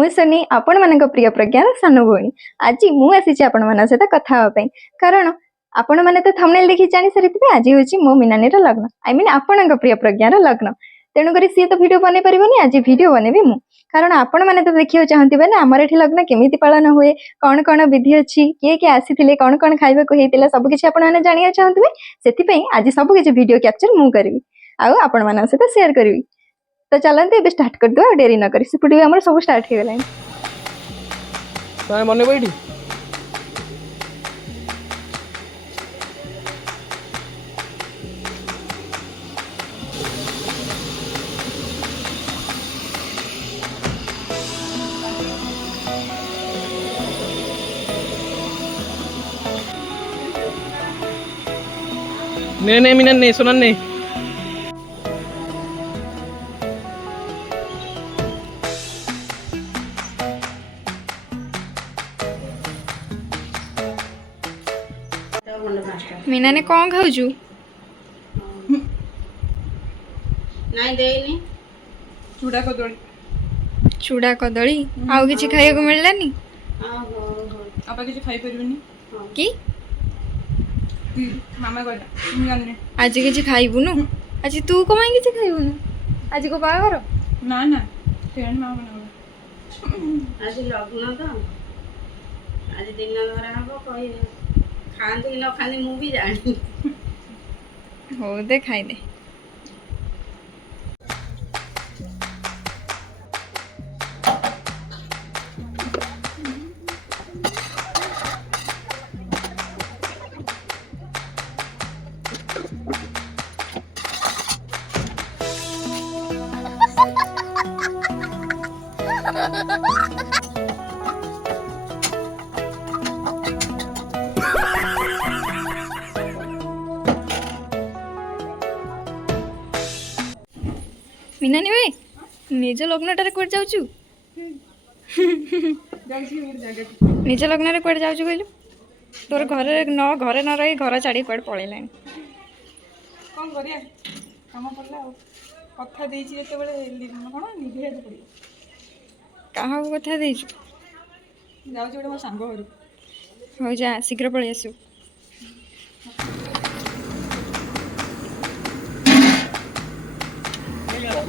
मुसनी आपण मानक प्रिय प्रज्ञार सानु भौणी आज मुझे आपण मान सहित कथा हाँपी कारण आपण मैंने तो थंबनेल देखि जानी सारी आज हूँ मो मीनानी लग्न आई मीन आपण प्रिय प्रज्ञार लग्न तेणुक सी तो वीडियो बन पारे आज वीडियो बनैबी मु कारण आपण मैंने तो देखा चाहती ना आमर ये लग्न केमी पालन हुए कौन कौन विधि अच्छी किए किए आसी कौन कौन खाइबा होता सबकि आपने जाना चाहते से आज सबकि वीडियो कैप्चर मु करी आपण मान सहित सेयार करी। तो चलते ए स्टार्ट कर दो डेरी न करी सेपटे आम सब स्टार्ट हो गलानी मन बैठी नहीं मीना नहीं सुनन नहीं मीना ने कौन खाऊचु नहीं देनी चूड़ा कदली चूड़ा कदली आउ किछि खाइया को मिललानी आपा किछि खाइ परबिनी की मामा कहला हम जानने आज किछि खाइबुनु आज तू कमाई किछि खाइबुनु आज को बागर ना ना फ्रेंड मामा बना आज लग्न तो आज दिन धरा हम कही खाते कि न खाते मु भी जानी हो दे खाई दे मीनानी भाई निज लग्नटारे कुआडे जाउछु निज लग्न रे कुआडे जाउछु कहलु तोर घरे न रही घर छाड़ी कुआडे पळेलानी कौन करिया काम पड़ला कथा देछि जते बेले कोन निभे पड़ियो काहा को कथा देछु जाउछु गोटे मो सांग घर हो जा शीघ्र पळी आसु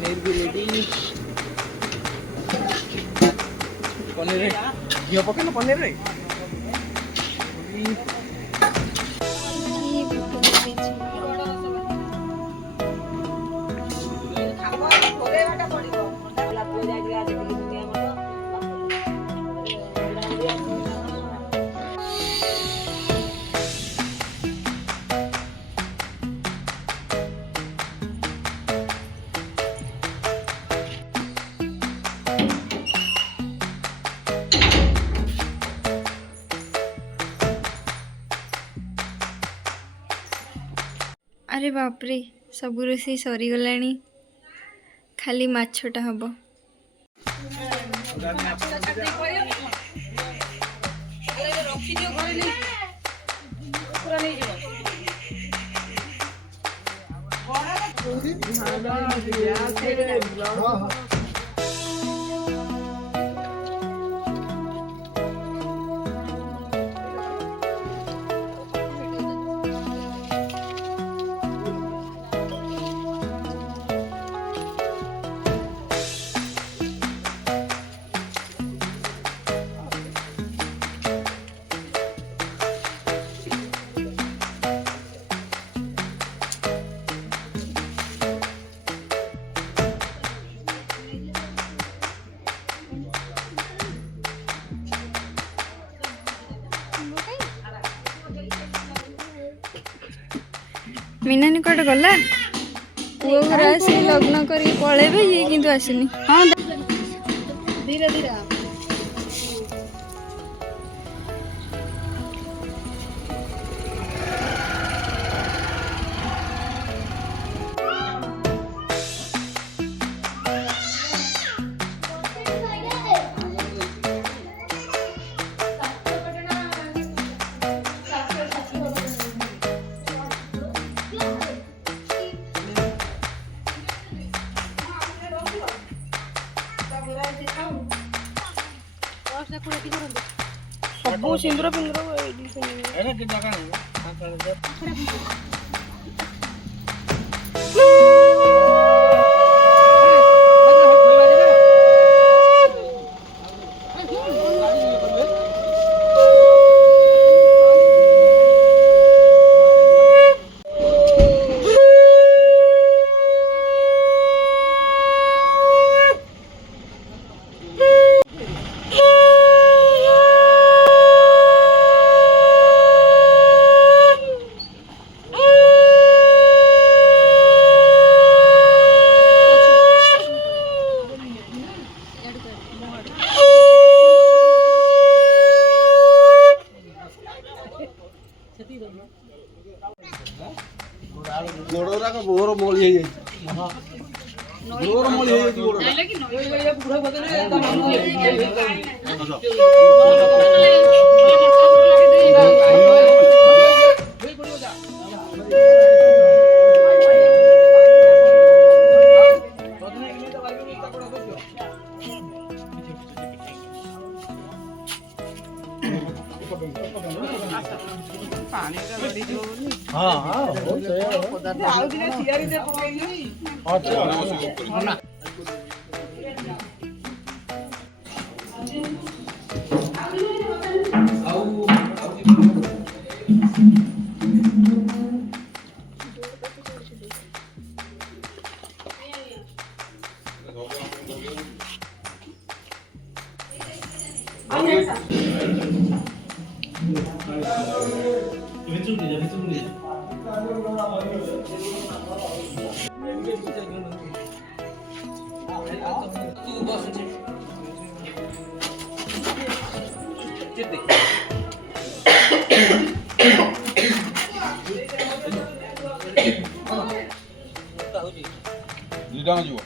पनीर भी रेडी पनीर घियो पके ना पनीर रे अरे बाप रे सब रोषे सरीगला खाली माछटा हम मीनानी कटे गला पुओ घर आसी लग्न कर पलैबे ये किंतु आसनी हाँ धीरे धीरे ସବୁ ସିନ୍ଦୁର ପିନ୍ଦୁର ଗୋଡ଼ଗୁଡ଼ାକ ବୋର ମଳି ହେଇଯାଇଛି ବୋର ମଳି ହେଇଯାଇଛି ଆଉ ଦିନେ ତିଆରି ପକେଇଲି ଦୁଇଟା ଯିବ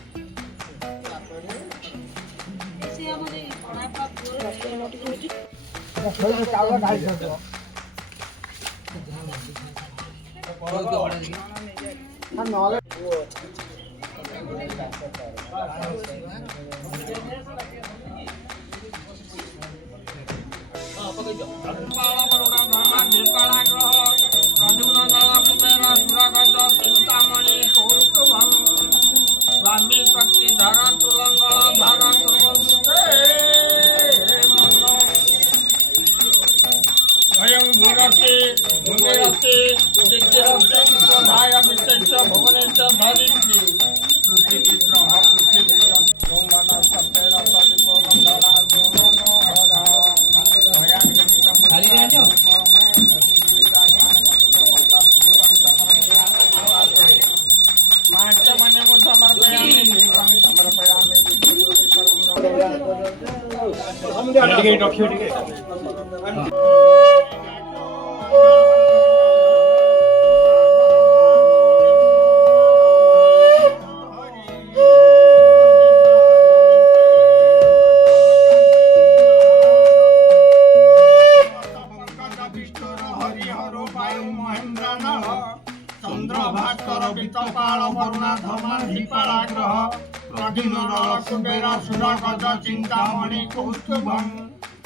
चिंतामणि कौस्तुभं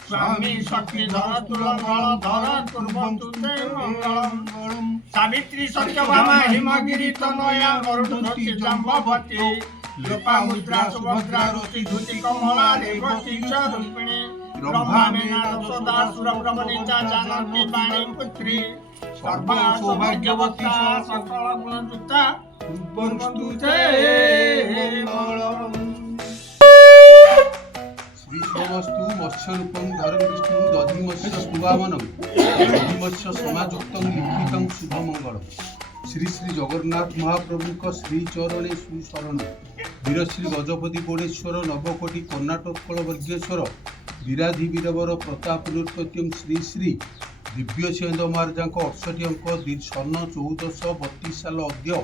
स्वामी शक्तिधर तुलंगल धर कुर्वन्तु ते मंगलम सावित्री सत्यभामा हिमगिरी तनया वरुणधति जम्बवती लोपामुद्रा सुभद्रा रुचि धुति कमला रेवती च रूपिणी ब्रह्मा मीना सदा सुरब्रह्मणिता जानकी वाणी पुत्री सर्वा सौभाग्यवती सकल गुणयुक्ता कुर्वन्तु ते मंगलम श्रीस्तमस्तु मत्स्यरूपं धरं विष्णु दधिमत्स्य सुभावनं दधिमत्स्य समाजुक्तं लिखितं शुभमंगलम श्री श्री जगन्नाथ महाप्रभु श्री चरणे सुशरण वीर श्री गजपति बोडेश्वर नवकोटि कर्णाटक वर्गेश्वर विराधि वीरवर प्रताप नृत्यम श्री श्री दिव्य सिंह महाराजा 68 अंक सन 1432 साल अद्य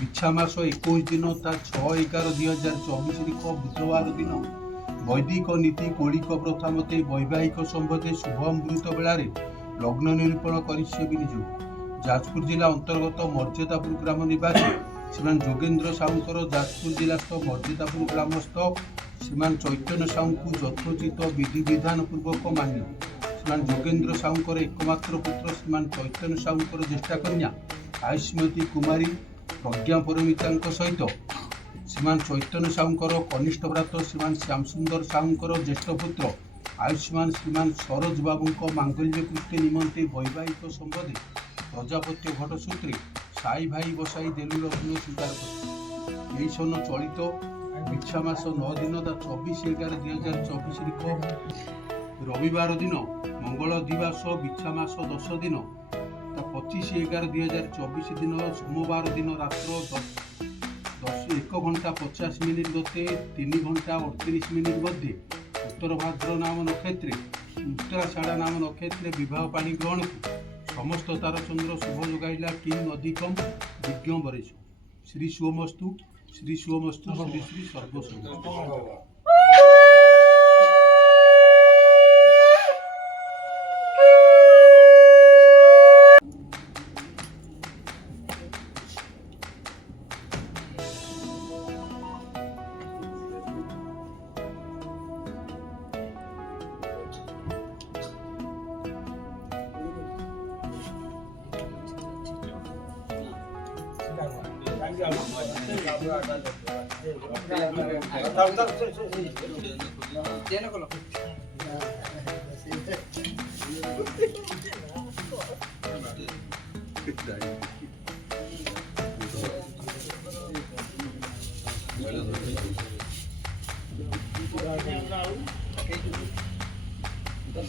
बिछामास 21 दिन ता 6/11/2024 बुधवार दिन वैदिक नीति कौलिक प्रथा मते वैवाहिक संबंधे शुभ अमृत बेलारे लग्न निरूपण करिष्ये विनियोग जाजपुर जिला अंतर्गत मर्यादापुर ग्राम निवासी श्रीमान जोगेन्द्र साहूकर जाजपुर जिलास्थ मर्यादापुर ग्रामस्थ श्रीमान चैतन्य साहू को यथोचित विधि विधान पूर्वक मान्य श्रीमान जोगेन्द्र साहूंकर एकमात्र पुत्र श्रीमान चैतन्य साहूंकर ज्येष्ठा कन्या आयुष्मती कुमारी प्रज्ञा परमिता सहित श्रीमान चैतन्य साहूंकर कनिष्ठ भ्रात श्रीमान श्यामसुंदर साहूंकर ज्येष्ठ पुत्र आयुष्मान श्रीमान सरोज बाबू मांगल्य कृत्य निमंते वैवाहिक संबंधी प्रजापत्य घट सूत्रे साई भाई बसाई देलु लग्न स्वीकार कर सन चलित बिछा मास 9 दिन 24/11/2024 रविवार दिन मंगल दिवस बिछा मास 10 दिन 25/11/2024 दिन सोमवार दिन रात्र 1 घंटा 50 मिनिट गते 3 घंटा 38 मिनिट मध्य उत्तर भाद्र नाम नक्षत्रे उत्तराषाढ़ा नाम नक्षत्रे विवाह पाणी ग्रहण को समस्त तारचंद्र शुभ जोगाइला किं अधिकम विज्ञ वरेश श्री शुभमस्तु श्री शुभमस्तु श्री श्री सर्वसंग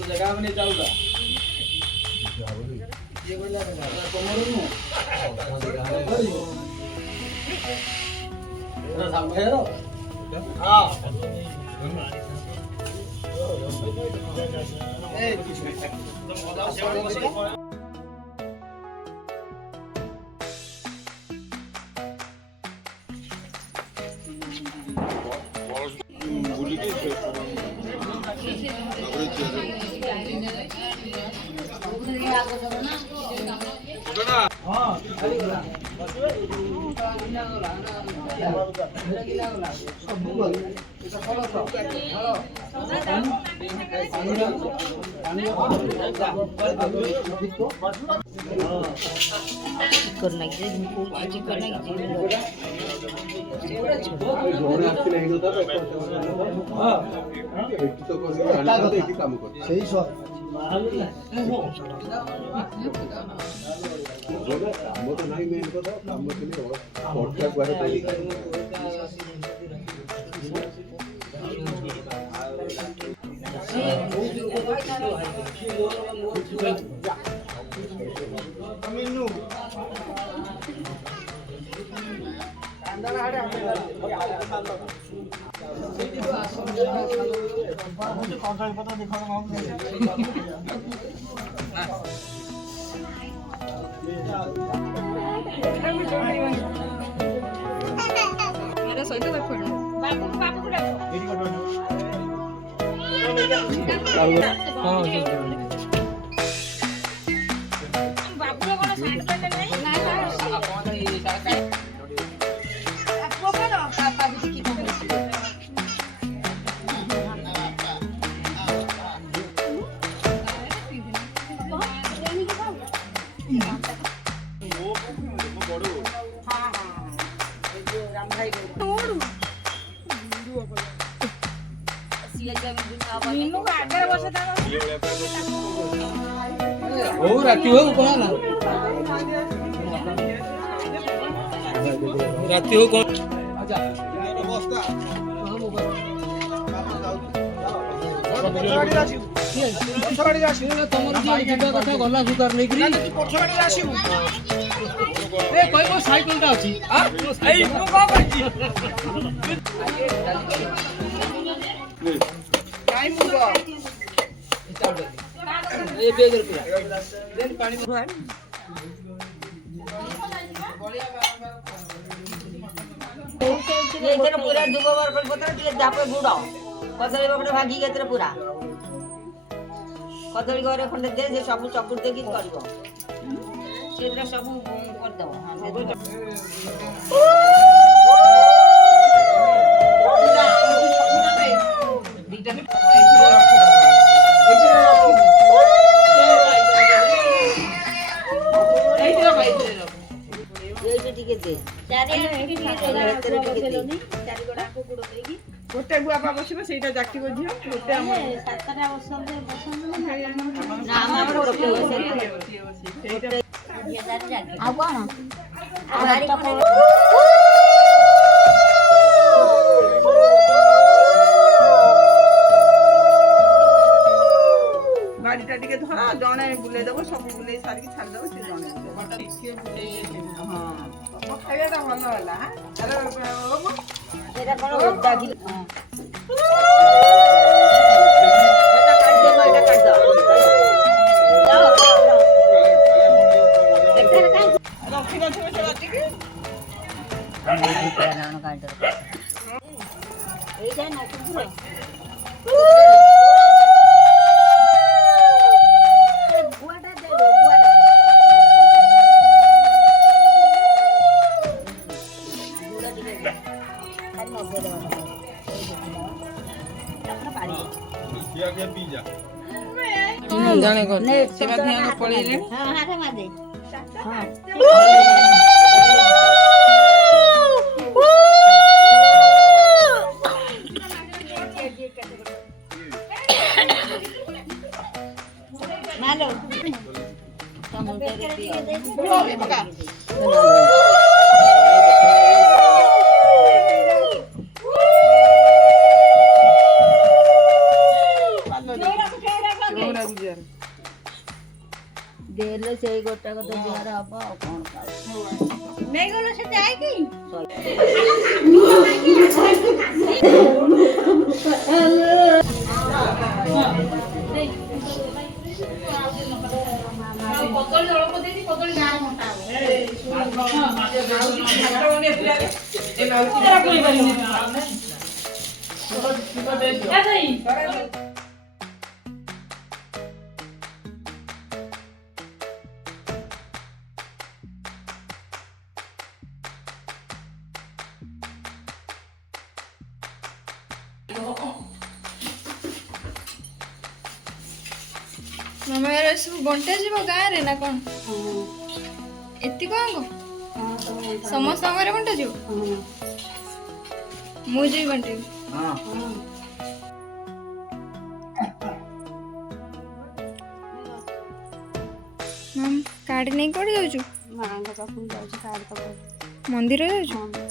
जगह में जाऊगा राति हो कौन राति हो कौन गला सुधार नहीं साइकिल टा अच्छी पूरा दुब गुड़ कदली बकटे भागी के पूरा कदली घरे खंडे दे से सब चकुर देखी कर सब करदेव ଗୋଟେ ଗୁଆ ପା ବସିବ ସେଇଟା ଜାକିବ ଝିଅ ଗୋଟେ ଆମର ଆଉ କଣ ଗାଡ଼ିଟା ଟିକେ ଧର ଜଣେ ବୁଲେଇ ଦବ ସବୁ ବୁଲେଇ ସାରିକି ଛାଡ଼ିଦବ ସେ ଜଣେ ହଁ ଖାଇବାଟା ଭଲ ହେଲା ସେଇଟା କଣ ଓଦା କି ରଖିନଥିବ ସେ ବାଟିକି ଏଇଟା ନକୁଳ ଜଣେ କରୁଛି ସେ ଧ୍ୟାନ ପଳେଇଲେ ଦେଲେ ସେଇ ଗୋଟାକ ତ ଜୁହାର ହବ ଆଉ କଣ ନେଇଗଲ ସେ ଯାଇକି କଦଳୀ ଅଳ୍ପ ଦେଇଛି କଦଳୀ ଗାଁ ଘଣ୍ଟା ମାମା ଏରା ସବୁ ବଣ୍ଟା ଯିବ ଗାଁରେ ନା କଣ ଏତିକ ଆଙ୍କ ସମସ୍ତଙ୍କ ଘରେ ବଣ୍ଟା ଯିବ ମୁଁ ଯିବି ବାଣ୍ଟିବି ମାମ କାର୍ଡ ନେଇ କୁଆଡେ ଯାଉଛୁ ମାଙ୍କ ପାଖକୁ ଯାଉଛି କାର୍ଡ ମନ୍ଦିର ଯାଉଛୁ